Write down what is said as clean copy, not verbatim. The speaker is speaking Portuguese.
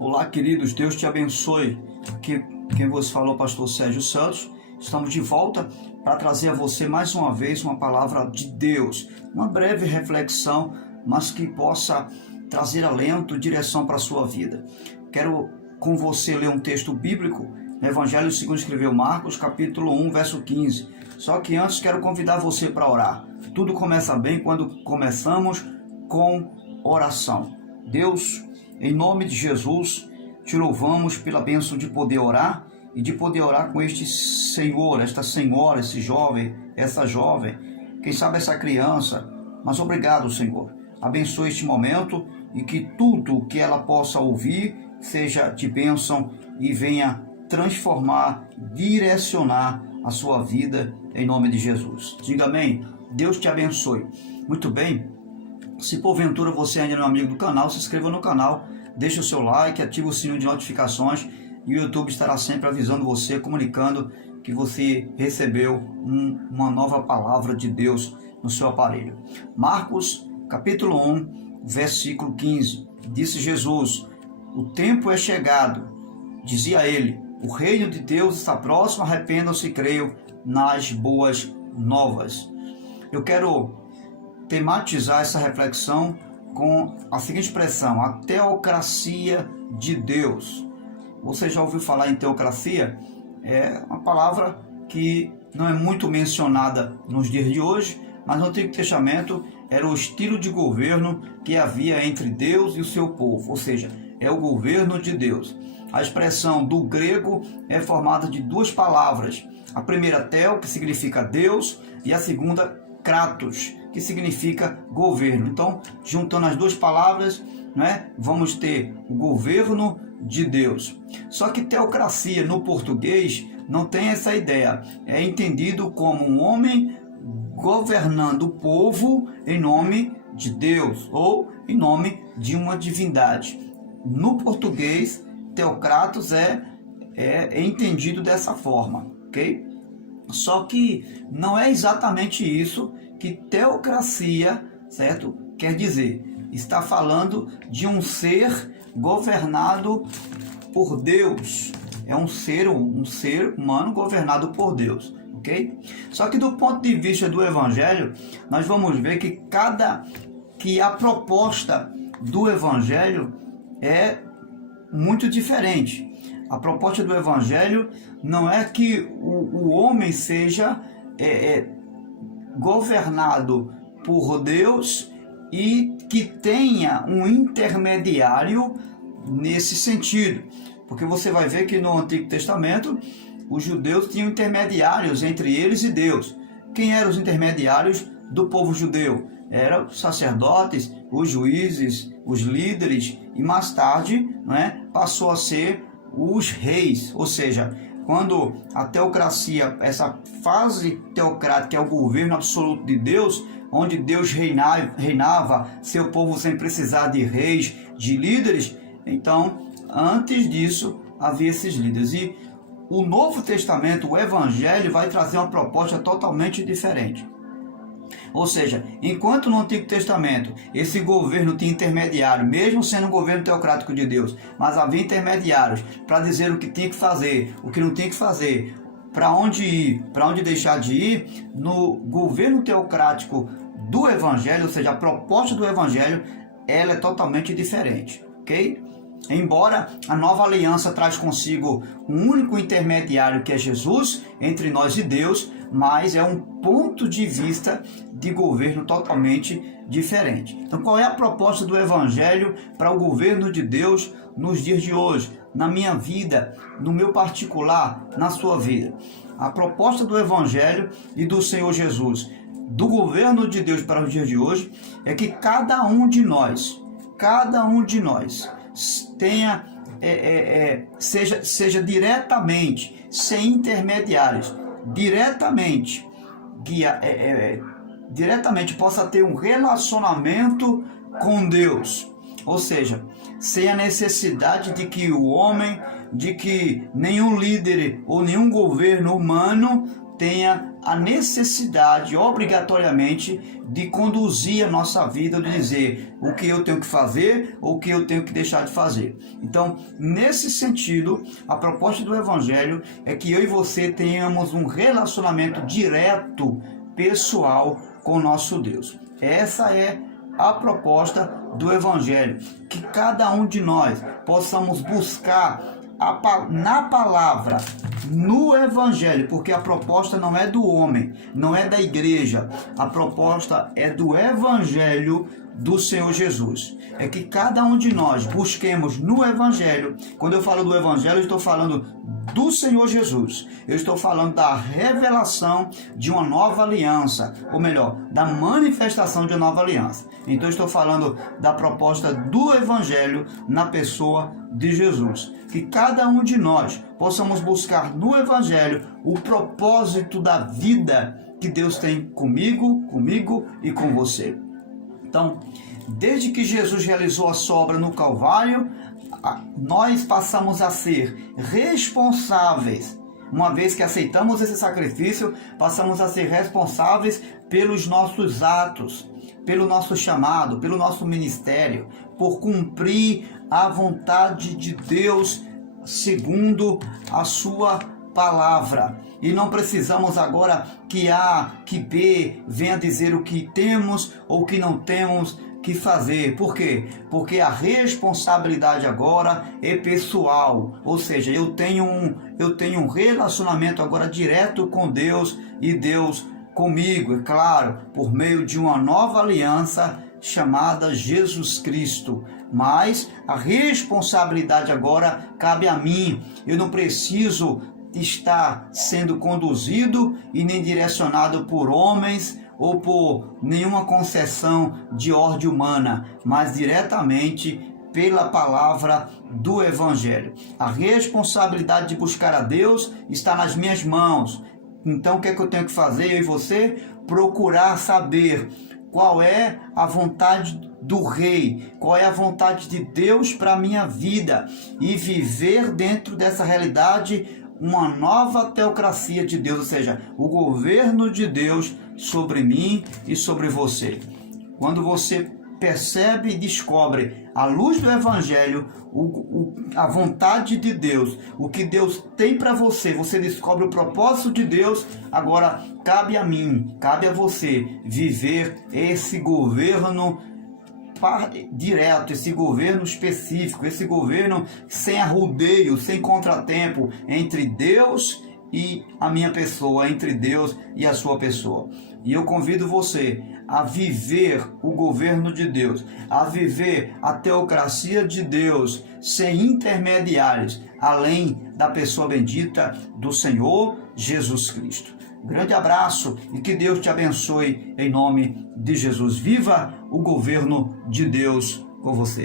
Olá, queridos, Deus te abençoe. Aqui quem vos falou, pastor Sérgio Santos. Estamos de volta para trazer a você mais uma vez uma palavra de Deus, uma breve reflexão, mas que possa trazer alento, direção para a sua vida. Quero com você ler um texto bíblico no Evangelho segundo escreveu Marcos, capítulo 1, verso 15. Só que antes quero convidar você para orar. Tudo começa bem quando começamos com oração. Deus, em nome de Jesus, te louvamos pela bênção de poder orar e de poder orar com este senhor, esta senhora, esse jovem, essa jovem, quem sabe essa criança. Mas obrigado, Senhor. Abençoe este momento e que tudo que ela possa ouvir seja de bênção e venha transformar, direcionar a sua vida em nome de Jesus. Diga amém. Deus te abençoe. Muito bem. Se porventura você ainda não é amigo do canal, se inscreva no canal, deixe o seu like, ative o sininho de notificações e o YouTube estará sempre avisando você, comunicando que você recebeu uma nova palavra de Deus no seu aparelho. Marcos, capítulo 1, versículo 15. Disse Jesus: o tempo é chegado, dizia ele, o reino de Deus está próximo, arrependam-se e creiam nas boas novas. Eu quero tematizar essa reflexão com a seguinte expressão: a teocracia de Deus. Você já ouviu falar em teocracia? É uma palavra que não é muito mencionada nos dias de hoje, mas no Antigo Testamento era o estilo de governo que havia entre Deus e o seu povo, ou seja, é o governo de Deus. A expressão do grego é formada de duas palavras. A primeira, theo, que significa Deus, e a segunda, kratos, que significa governo. Então, juntando as duas palavras, vamos ter o governo de Deus. Só que teocracia no português não tem essa ideia. É entendido como um homem governando o povo em nome de Deus ou em nome de uma divindade. No português, teocratos é entendido dessa forma, ok? Só que não é exatamente isso que teocracia, certo, quer dizer. Está falando de um ser governado por Deus. É um ser humano governado por Deus, ok? Só que do ponto de vista do Evangelho, nós vamos ver que a proposta do Evangelho é muito diferente. A proposta do Evangelho não é que o homem seja governado por Deus e que tenha um intermediário nesse sentido. Porque você vai ver que no Antigo Testamento os judeus tinham intermediários entre eles e Deus. Quem eram os intermediários do povo judeu? Eram os sacerdotes, os juízes, os líderes e mais tarde passou a ser os reis, ou seja, quando a teocracia, essa fase teocrática é o governo absoluto de Deus, onde Deus reinava seu povo sem precisar de reis, de líderes. Então, antes disso, havia esses líderes. E o Novo Testamento, o Evangelho, vai trazer uma proposta totalmente diferente. Ou seja, enquanto no Antigo Testamento esse governo tinha intermediário, mesmo sendo um governo teocrático de Deus, mas havia intermediários para dizer o que tinha que fazer, o que não tinha que fazer, para onde ir, para onde deixar de ir, no governo teocrático do Evangelho, ou seja, a proposta do Evangelho, ela é totalmente diferente, ok? Embora a nova aliança traz consigo um único intermediário que é Jesus, entre nós e Deus, mas é um ponto de vista de governo totalmente diferente. Então, qual é a proposta do Evangelho para o governo de Deus nos dias de hoje, na minha vida, no meu particular, na sua vida? A proposta do Evangelho e do Senhor Jesus, do governo de Deus para os dias de hoje, é que cada um de nós tenha, seja diretamente, sem intermediários, diretamente possa ter um relacionamento com Deus, ou seja, sem a necessidade de que o homem, de que nenhum líder ou nenhum governo humano tenha a necessidade, obrigatoriamente, de conduzir a nossa vida, de dizer o que eu tenho que fazer ou o que eu tenho que deixar de fazer. Então, nesse sentido, a proposta do Evangelho é que eu e você tenhamos um relacionamento direto, pessoal, com o nosso Deus. Essa é a proposta do Evangelho, que cada um de nós possamos buscar na palavra, no Evangelho, porque a proposta não é do homem, não é da igreja, a proposta é do Evangelho do Senhor Jesus. É que cada um de nós busquemos no Evangelho. Quando eu falo do Evangelho, eu estou falando do Senhor Jesus. Eu estou falando da revelação de uma nova aliança, ou melhor, da manifestação de uma nova aliança. Então eu estou falando da proposta do Evangelho na pessoa de Jesus. Que cada um de nós possamos buscar no Evangelho o propósito da vida que Deus tem comigo e com você. Então, desde que Jesus realizou a sua obra no Calvário, nós passamos a ser responsáveis. Uma vez que aceitamos esse sacrifício, passamos a ser responsáveis pelos nossos atos, pelo nosso chamado, pelo nosso ministério, por cumprir a vontade de Deus segundo a sua palavra. E não precisamos agora que A, que B venha dizer o que temos ou que não temos que fazer. Por quê? Porque a responsabilidade agora é pessoal, ou seja, eu tenho um relacionamento agora direto com Deus e Deus comigo, é claro, por meio de uma nova aliança chamada Jesus Cristo. Mas a responsabilidade agora cabe a mim. Eu não preciso estar sendo conduzido e nem direcionado por homens ou por nenhuma concessão de ordem humana, mas diretamente pela palavra do Evangelho. A responsabilidade de buscar a Deus está nas minhas mãos. Então o que é que eu tenho que fazer, eu e você? Procurar saber qual é a vontade do Rei, qual é a vontade de Deus para a minha vida e viver dentro dessa realidade uma nova teocracia de Deus, ou seja, o governo de Deus sobre mim e sobre você. Quando você percebe e descobre, à luz do Evangelho, a vontade de Deus, o que Deus tem para você, você descobre o propósito de Deus, agora cabe a mim, cabe a você viver esse governo direto, esse governo específico, esse governo sem arrudeio, sem contratempo, entre Deus e a minha pessoa, entre Deus e a sua pessoa. E eu convido você a viver o governo de Deus, a viver a teocracia de Deus sem intermediários, além da pessoa bendita do Senhor Jesus Cristo. Grande abraço e que Deus te abençoe em nome de Jesus. Viva o governo de Deus com você.